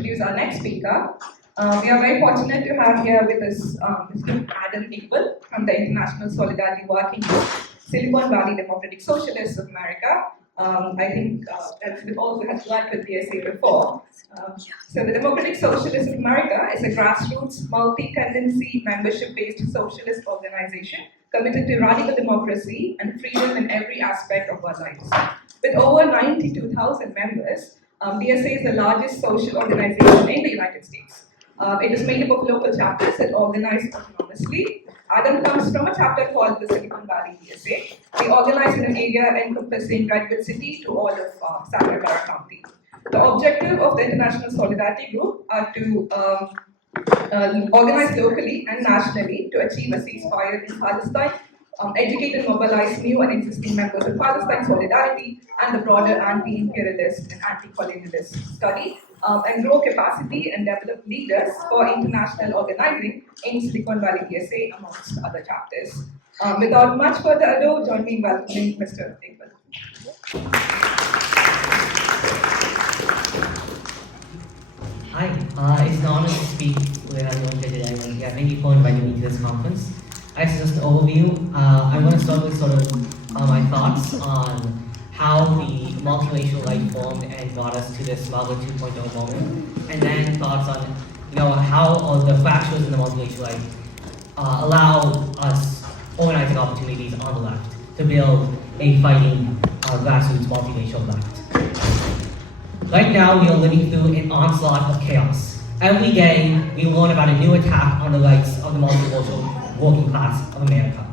introduce our next speaker. We are very fortunate to have here with us Mr. Iqbal from the International Solidarity Working Group, Silicon Valley Democratic Socialists of America. I think that also has worked with DSA before. So the Democratic Socialists of America is a grassroots, multi-tendency, membership-based socialist organization committed to radical democracy and freedom in every aspect of our lives. With over 92,000 members, DSA is the largest social organization in the United States. It is made up of local chapters that organize autonomously. Adam comes from a chapter called the Silicon Valley DSA. We organize in an area encompassing Redwood City to all of Santa Clara County. The objective of the International Solidarity Group are to organize locally and nationally to achieve a ceasefire in Palestine, educate and mobilize new and existing members of Palestine Solidarity and the broader anti-imperialist and anti-colonialist study, and grow capacity and develop leaders for international organizing in Silicon Valley DSA amongst other chapters. Without much further ado, join me in welcoming Mr. Iqbal. Hi, it's an honor to speak with everyone here today. Thank you for inviting me to this conference. As just an overview, I want to start with sort of my thoughts on how the multiracial life formed and got us to this MAGA 2.0 moment, and then thoughts on how the fractures in the multiracial life allow us organizing opportunities on the left to build a fighting grassroots multiracial left. Right now, we are living through an onslaught of chaos. Every day, we learn about a new attack on the rights of the multiracial working class of America.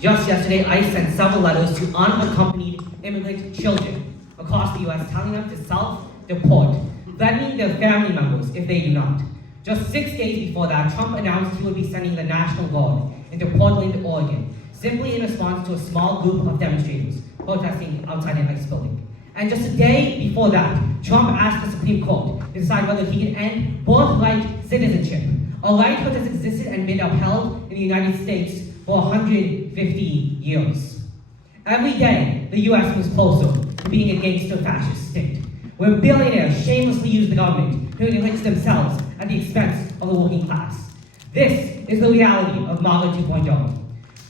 Just yesterday, I sent several letters to unaccompanied immigrant children across the US telling them to self-deport, threatening their family members if they do not. Just 6 days before that, Trump announced he would be sending the National Guard into Portland, Oregon, simply in response to a small group of demonstrators protesting outside an ICE building. And just a day before that, Trump asked the Supreme Court to decide whether he can end birthright citizenship, a right which has existed and been upheld in the United States for 150 years. Every day, the US moves closer to being a gangster fascist state, where billionaires shamelessly use the government to enrich themselves at the expense of the working class. This is the reality of MAGA 2.0,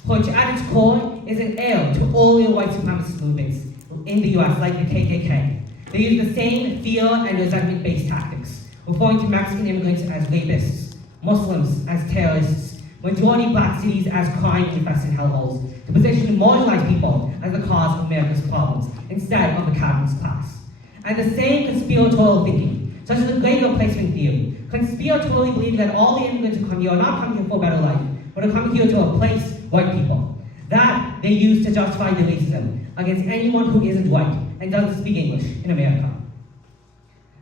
which at its core is an heir to all the white supremacist movements in the US, like the KKK. They use the same fear and resentment-based tactics, referring to Mexican immigrants as rapists, Muslims as terrorists, majority black cities as crime-infested hellholes, to position marginalized people as the cause of America's problems, instead of the capitalist class. And the same conspiratorial thinking, such as the Great Replacement theory, conspiratorially believe that all the immigrants who come here are not coming here for a better life, but are coming here to replace white people. That they use to justify the racism against anyone who isn't white and doesn't speak English in America.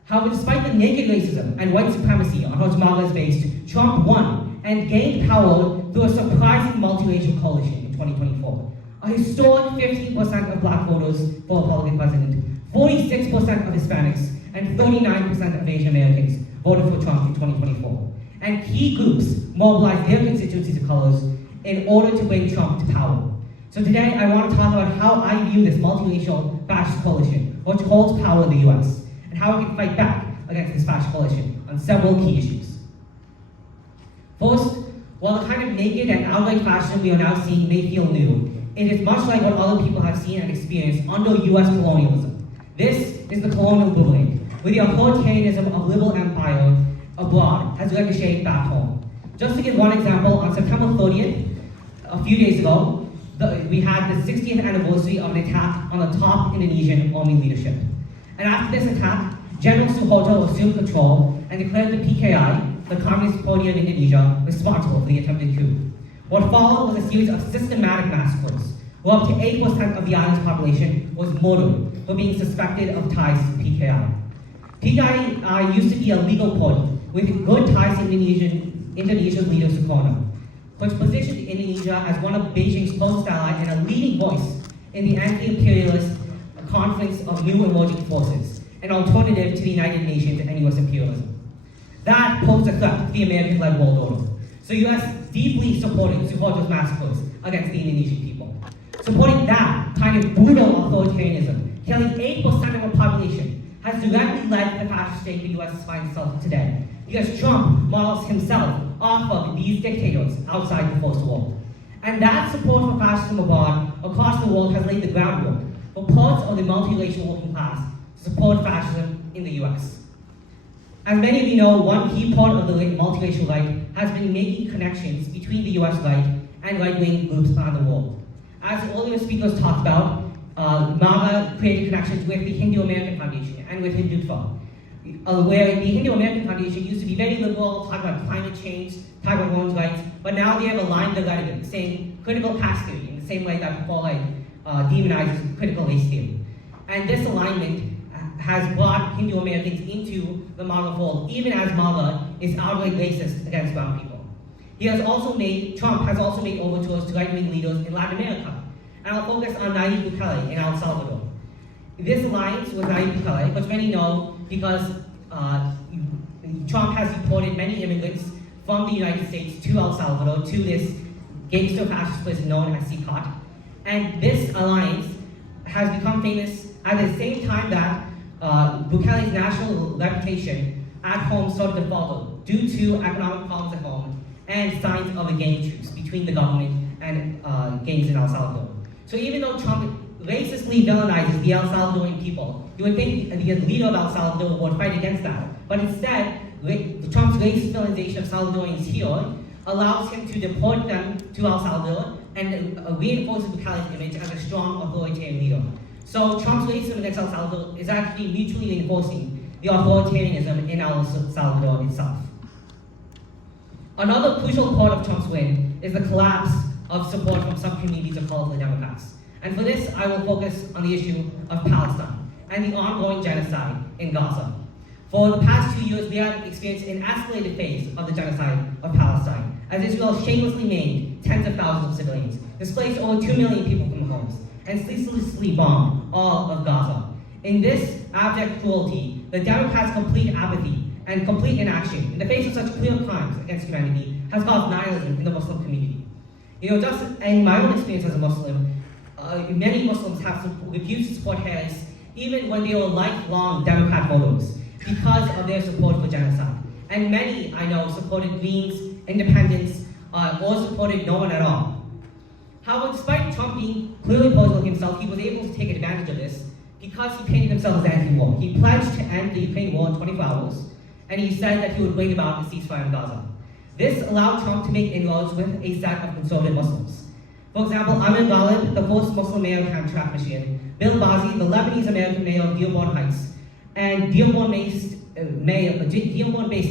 However, despite the naked racism and white supremacy on which MAGA is based, Trump won and gained power through a surprising multiracial coalition in 2024. A historic 15% of black voters for a Republican president, 46% of Hispanics, and 39% of Asian Americans voted for Trump in 2024. And key groups mobilized their constituencies of colors in order to bring Trump to power. So today, I want to talk about how I view this multiracial fascist coalition, which holds power in the US, and how we can fight back against this fascist coalition on several key issues. First, while the kind of naked and outright fascism we are now seeing may feel new, it is much like what other people have seen and experienced under US colonialism. This is the colonial boomerang, where the authoritarianism of liberal empire abroad has ricocheted back home. Just to give one example, on September 30th, a few days ago, we had the 60th anniversary of an attack on the top Indonesian army leadership. And after this attack, General Suharto assumed control and declared the PKI, the Communist Party of Indonesia, responsible for the attempted coup. What followed was a series of systematic massacres, where up to 8% of the island's population was murdered for being suspected of ties to the PKI. PKI used to be a legal party with good ties to Indonesia's leader Sukarno, which positioned Indonesia as one of Beijing's closest allies and a leading voice in the anti-imperialist conflicts of new emerging forces, an alternative to the United Nations and US imperialism. That posed a threat to the American-led world order. So US deeply supported Suharto's massacres against the Indonesian people. Supporting that kind of brutal authoritarianism, killing 8% of our population, has directly led the fascist state the US finds itself today, because Trump models himself off of these dictators outside the first world. And that support for fascism abroad across the world has laid the groundwork for parts of the multiracial working class to support fascism in the US. As many of you know, one key part of the multiracial right has been making connections between the US right and right-wing groups around the world. As earlier speakers talked about, MAGA created connections with the Hindu American Foundation and with Hindutva, where the Hindu American Foundation used to be very liberal, talk about climate change, talk about women's rights, but now they have aligned the rhetoric, saying critical caste theory, in the same way that Paul demonizes critical race theory. And this alignment has brought Hindu Americans into the MAGA fold, even as MAGA is outright racist against brown people. Trump has also made overtures to right-wing leaders in Latin America, and I'll focus on Nayib Bukele in El Salvador. This alliance with Nayib Bukele, which many know because Trump has deported many immigrants from the United States to El Salvador, to this gangster fascist prison known as CICOT. And this alliance has become famous at the same time that Bukele's national reputation at home started to falter due to economic problems at home and signs of a gang truce between the government and gangs in El Salvador. So even though Trump racistly villainizes the El Salvadorian people, you would think the leader of El Salvador would fight against that. But instead, Trump's racist villainization of Salvadorians here allows him to deport them to El Salvador and reinforces Bukele's image as a strong authoritarian leader. So Trump's racism against El Salvador is actually mutually reinforcing the authoritarianism in El Salvador itself. Another crucial part of Trump's win is the collapse of support from some communities of colorful Democrats. And for this, I will focus on the issue of Palestine and the ongoing genocide in Gaza. For the past 2 years, we have experienced an escalated phase of the genocide of Palestine, as Israel shamelessly maimed tens of thousands of civilians, displaced over 2 million people from homes, and ceaselessly bombed all of Gaza. In this abject cruelty, the Democrats' complete apathy and complete inaction in the face of such clear crimes against humanity has caused nihilism in the Muslim community. Just in my own experience as a Muslim, many Muslims have refused to support Harris even when they were lifelong Democrat voters because of their support for genocide. And many, I know, supported Greens, independents, or supported no one at all. However, despite Trump being clearly political himself, he was able to take advantage of this because he painted himself as anti-war. He pledged to end the Ukraine war in 24 hours, and he said that he would bring about a ceasefire in Gaza. This allowed Trump to make inroads with a set of conservative Muslims. For example, Ambedkar, the first Muslim mayor of Hamtramck, Michigan, Bill Bazzi, the Lebanese-American mayor of Dearborn Heights, and Dearborn-based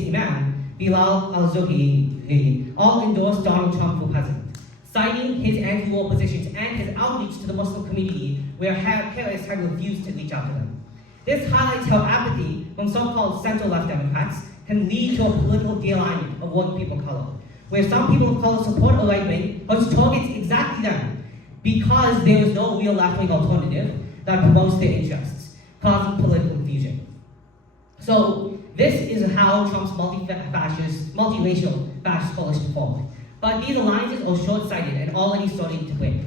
Imam Bilal al-Zuhri all endorsed Donald Trump for president, citing his anti-war positions and his outreach to the Muslim community where Harris had refused to reach out to them. This highlights how apathy from so-called center-left Democrats can lead to a political de-alignment of working people of color, where some people of color support a right wing which targets exactly them because there is no real left-wing alternative that promotes their interests, causing political confusion. So this is how Trump's multiracial fascist coalition formed. But these alliances are short-sighted and already starting to break.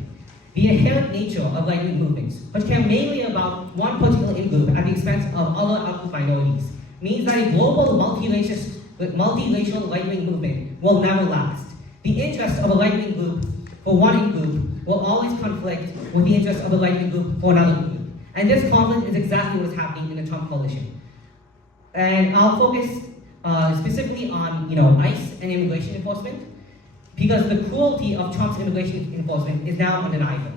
The inherent nature of right-wing movements, which care mainly about one particular in-group at the expense of other out-group minorities, means that a global multiracial right-wing movement will never last. The interests of a right-wing group for one in-group will always conflict with the interests of a right-wing group for another group. And this conflict is exactly what is happening in the Trump coalition. And I'll focus specifically on ICE and immigration enforcement, because the cruelty of Trump's immigration enforcement is now undeniable.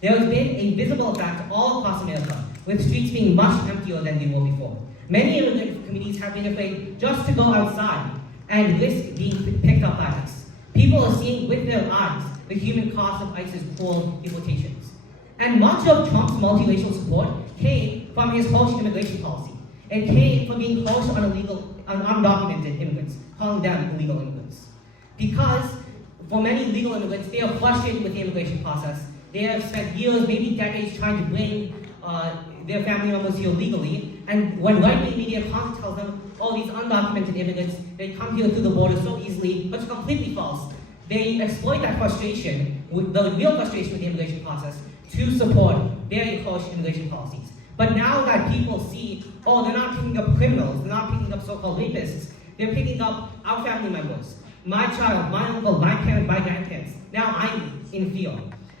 There has been a visible effect all across America, with streets being much emptier than they were before. Many immigrant communities have been afraid just to go outside and risk being picked up by ICE. People are seeing with their eyes the human cost of ICE's cruel deportations. And much of Trump's multiracial support came from his harsh immigration policy. It came from being harsh on undocumented immigrants, calling them illegal immigrants. Because for many legal immigrants, they are frustrated with the immigration process. They have spent years, maybe decades, trying to bring their family members here legally. And when right-wing media constantly tells them, oh, these undocumented immigrants, they come here through the border so easily, but it's completely false. They exploit that frustration, the real frustration with the immigration process, to support very harsh immigration policies. But now that people see, oh, they're not picking up criminals, they're not picking up so-called rapists, they're picking up our family members, my child, my uncle, my parents, my grandparents. Now I'm in fear.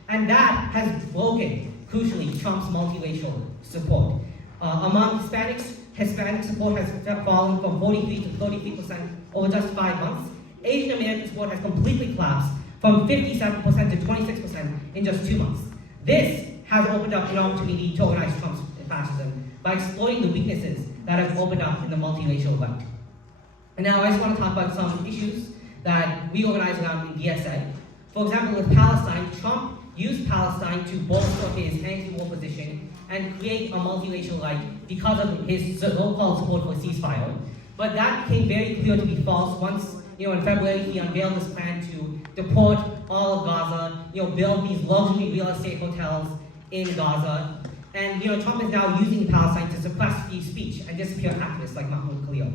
And that has broken, crucially, Trump's multiracial support. Among Hispanics, Hispanic support has fallen from 43 to 33% over just 5 months. Asian American support has completely collapsed from 57% to 26% in just 2 months. This has opened up an opportunity to organize Trump's fascism by exploiting the weaknesses that have opened up in the multiracial right. And now I just want to talk about some issues that we organize around in DSA. For example, with Palestine, Trump used Palestine to bolster his anti-war position and create a multiracial right because of his so-called support for a ceasefire. But that became very clear to be false once, in February, he unveiled this plan to deport all of Gaza, build these luxury real estate hotels in Gaza. And, Trump is now using Palestine to suppress free speech and disappear activists like Mahmoud Khalil.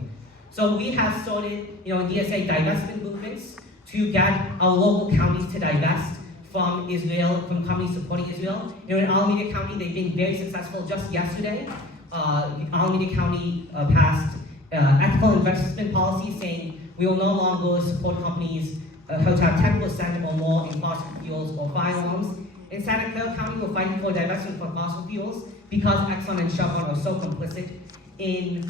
So we have started, in DSA, divestment movements to get our local counties to divest from Israel, from companies supporting Israel. In Alameda County, they've been very successful. Just yesterday, Alameda County passed ethical investment policy saying we will no longer support companies who have 10% or more in fossil fuels or firearms. In Santa Clara County, we're fighting for divestment from fossil fuels because Exxon and Chevron are so complicit in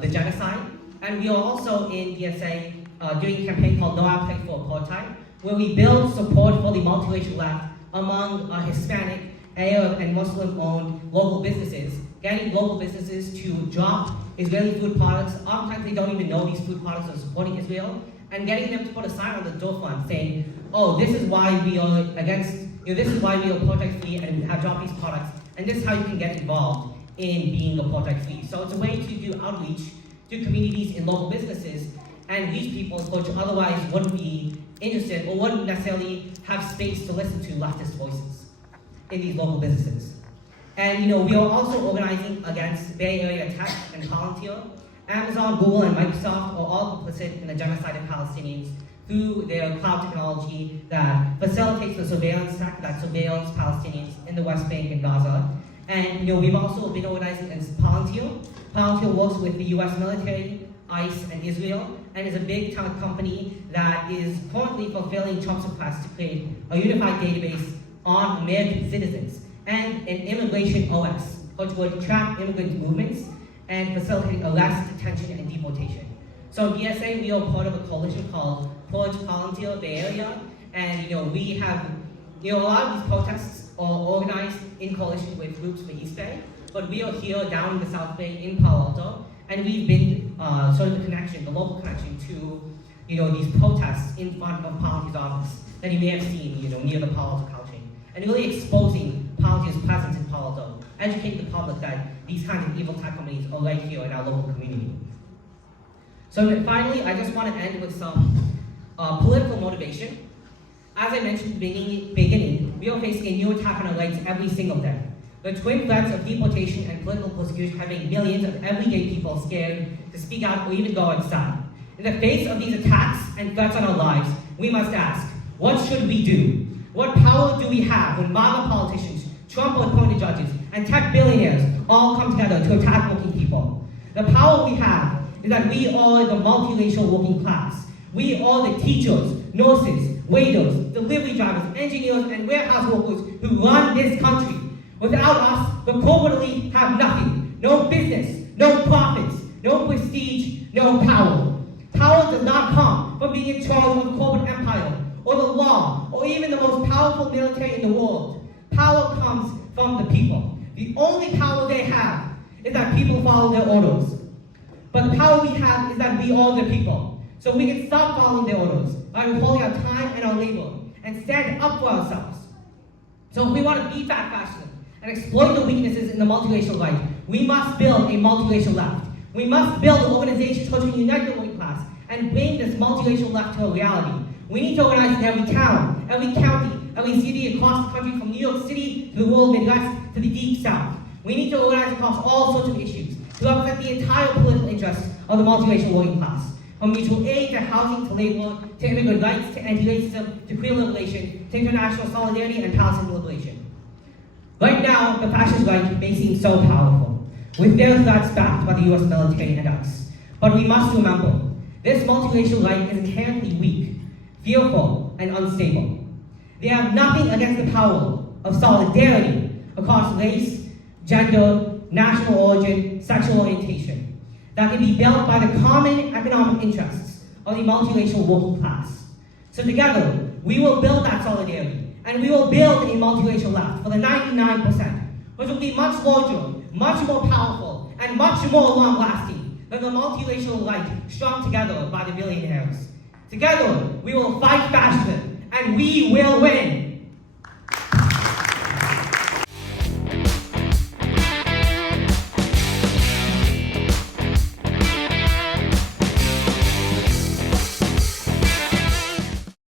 the genocide. And we are also in DSA doing a campaign called No Appetite for Apartheid, where we build support for the multiracial left among Hispanic, Arab, and Muslim-owned local businesses, getting local businesses to drop Israeli food products. Oftentimes they don't even know these food products are supporting Israel, and getting them to put a sign on the storefront saying, oh, this is why we are against, this is why we are apartheid-free and have dropped these products, and this is how you can get involved in being apartheid-free. So it's a way to do outreach to communities in local businesses and reach people which otherwise wouldn't be interested or wouldn't necessarily have space to listen to leftist voices in these local businesses. And we are also organizing against Bay Area Tech and Palantir. Amazon, Google, and Microsoft are all complicit in the genocide of Palestinians through their cloud technology that facilitates the surveillance tech that surveils Palestinians in the West Bank and Gaza. And we've also been organizing against Palantir. Palantir works with the US military, ICE, and Israel, and is a big tech company that is currently fulfilling Trump's request to create a unified database on American citizens and an immigration OS, which would track immigrant movements and facilitate arrest, detention, and deportation. So in DSA, we are part of a coalition called Purge Palantir Bay Area, and we have, a lot of these protests are organized in coalition with groups for East Bay, but we are here down in the South Bay in Palo Alto, and we've been sort of the connection, the local connection to, these protests in front of Palantir's office that you may have seen, near the Palo Alto Caltrain, and really exposing Palantir's presence in Palo Alto, educating the public that these kinds of evil tech companies are right here in our local community. So finally, I just want to end with some political motivation. As I mentioned at the beginning, we are facing a new attack on our rights every single day. The twin threats of deportation and political persecution have made millions of everyday people scared to speak out or even go outside. In the face of these attacks and threats on our lives, we must ask, what should we do? What power do we have when MAGA politicians, Trump-appointed judges, and tech billionaires all come together to attack working people? The power we have is that we are the multiracial working class. We are the teachers, nurses, waiters, delivery drivers, engineers, and warehouse workers who run this country. Without us, the corporate elite have nothing. No business, no profits, no prestige, no power. Power does not come from being in charge of a corporate empire, or the law, or even the most powerful military in the world. Power comes from the people. The only power they have is that people follow their orders. But the power we have is that we are the people. So we can stop following their orders by withholding our time and our labor and stand up for ourselves. So if we want to beat back fascism and exploit the weaknesses in the multiracial right, we must build a multiracial left. We must build organizations which will unite the working class and bring this multiracial left to a reality. We need to organize in every town, every county, every city across the country, from New York City to the rural Midwest to the deep South. We need to organize across all sorts of issues to represent the entire political interests of the multiracial working class. From mutual aid to housing to labor to immigrant rights to anti-racism to queer liberation to international solidarity and Palestinian liberation. Right now, the fascist right may seem so powerful, with their threats backed by the US military and others. But we must remember, this multiracial right is inherently weak, fearful, and unstable. They have nothing against the power of solidarity across race, gender, national origin, sexual orientation, that can be built by the common economic interests of the multiracial working class. So together, we will build that solidarity, and we will build a multiracial left for the 99%, which will be much larger, much more powerful, and much more long-lasting than the multiracial right strung together by the billionaires. Together, we will fight fascism, and we will win.